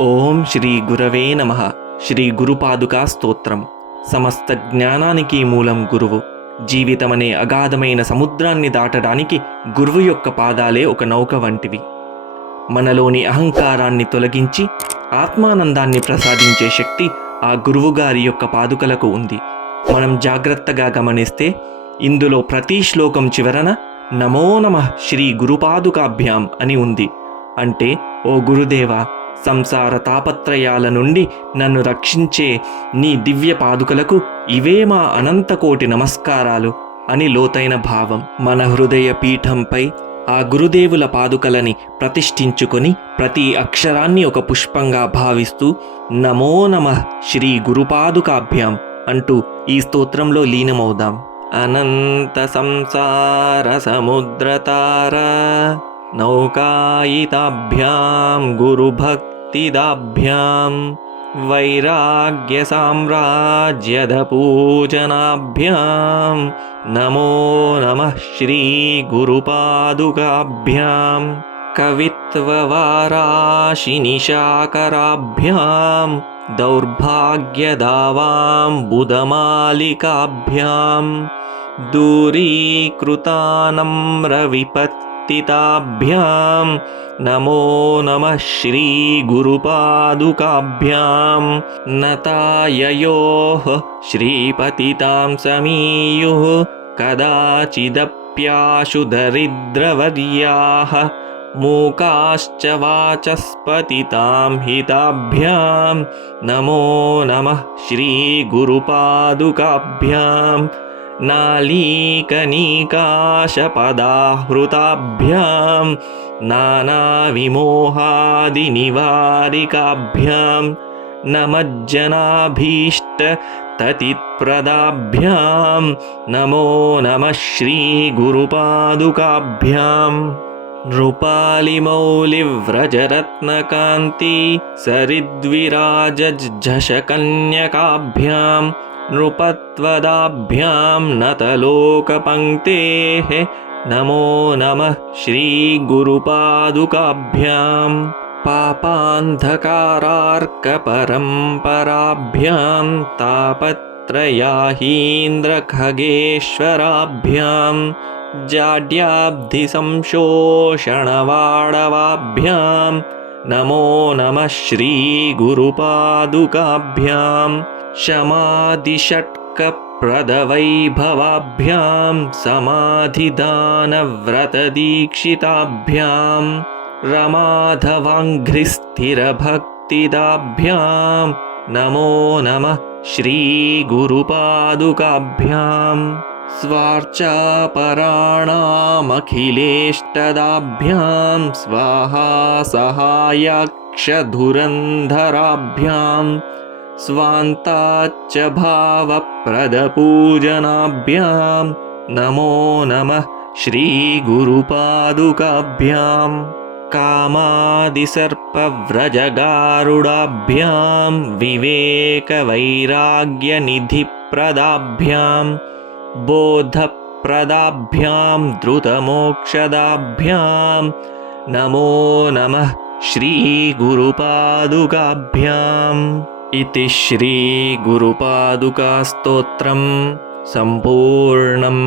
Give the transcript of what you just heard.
ఓం శ్రీ గురవే నమః. శ్రీ గురుపాదుకా స్తోత్రం. సమస్త జ్ఞానానికి మూలం గురువు. జీవితమనే అగాధమైన సముద్రాన్ని దాటడానికి గురువు యొక్క పాదాలే ఒక నౌక వంటివి. మనలోని అహంకారాన్ని తొలగించి ఆత్మానందాన్ని ప్రసాదించే శక్తి ఆ గురువుగారి యొక్క పాదుకలకు ఉంది. మనం జాగ్రత్తగా గమనిస్తే ఇందులో ప్రతి శ్లోకం చివరన నమో నమః శ్రీ గురుపాదుకాభ్యాం అని ఉంది. అంటే, ఓ గురుదేవా, సంసార తాపత్రయాల నుండి నన్ను రక్షించే నీ దివ్య పాదుకలకు ఇవే మా అనంతకోటి నమస్కారాలు అని లోతైన భావం. మన హృదయ పీఠంపై ఆ గురుదేవుల పాదుకలని ప్రతిష్ఠించుకొని ప్రతి అక్షరాన్ని ఒక పుష్పంగా భావిస్తూ నమో నమః శ్రీ గురుపాదుకాభ్యాం అంటూ ఈ స్తోత్రంలో లీనమవుదాం. అనంత సంసార సముద్రతారా నౌకాయితాభ్యాం గురుభక్తిదాభ్యాం వైరాగ్య సామ్రాజ్యద పూజనాభ్యాం నమో నమః శ్రీ గురుపాదుకాభ్యాం కవిత్వవారాశినిశాకరాభ్యాం దౌర్భాగ్యదావాం బుధమాలికాభ్యాం దూరీకృతానమ్రవిపత్తితాభ్యాం నమో నమః శ్రీ గురుపాదుకాభ్యాం నతాయయోః శ్రీపతితాం సమీయుః కదాచిదప్యాశు దరిద్రవర్యాః మూకాశ్చ వాచస్పతితాం హితాభ్యాం నమో నమః శ్రీ గురుపాదుకాభ్యాం నాళీకనీకాశపదాహృతాభ్యాం నానావిమోహాదినివారికాభ్యాం నమజ్జనాభీష్టతతిప్రదాభ్యాం నమో నమః శ్రీ గురుపాదుకాభ్యాం నృపాలిమౌలివ్రజరత్నకాంతి సరిద్విరాజజ్జశకన్యకాభ్యాం నృపత్వదాభ్యాం నతలోకపంక్తేః నమో నమః శ్రీ గురుపాదుకాభ్యాం పాపాంధకారార్కపరంపరాభ్యాం తాపత్రయాహీంద్రఖగేశ్వరాభ్యాం జాడ్యాబ్ధిసంశోషణవాడవాభ్యాం నమో నమః శ్రీ గురుపాదుకాభ్యాం శమాధిషట్కప్రదవైభవాభ్యాం సమాధిదానవ్రతదీక్షితాభ్యాం రమాధవాంఘ్రిస్థిరభక్తిదాభ్యాం నమో నమః శ్రీ గురుపాదుకాభ్యాం స్వార్చాపరాణామఖిలేష్టదాభ్యాం స్వాహా సహాయాక్షధురంధరాభ్యాం స్వాంతాచ్చ భావప్రదపూజనాభ్యాం నమో నమః శ్రీ గురుపాదుకాభ్యాం కామాదిసర్పవ్రజగారుడాభ్యాం వివేకవైరాగ్యనిధిప్రదాభ్యాం బోధప్రదాభ్యాం ధృతమోక్షదాభ్యాం నమో నమః శ్రీ గురుపాదుకాభ్యాం. ఇతి శ్రీ గురుపాదుకా స్తోత్రం సంపూర్ణం.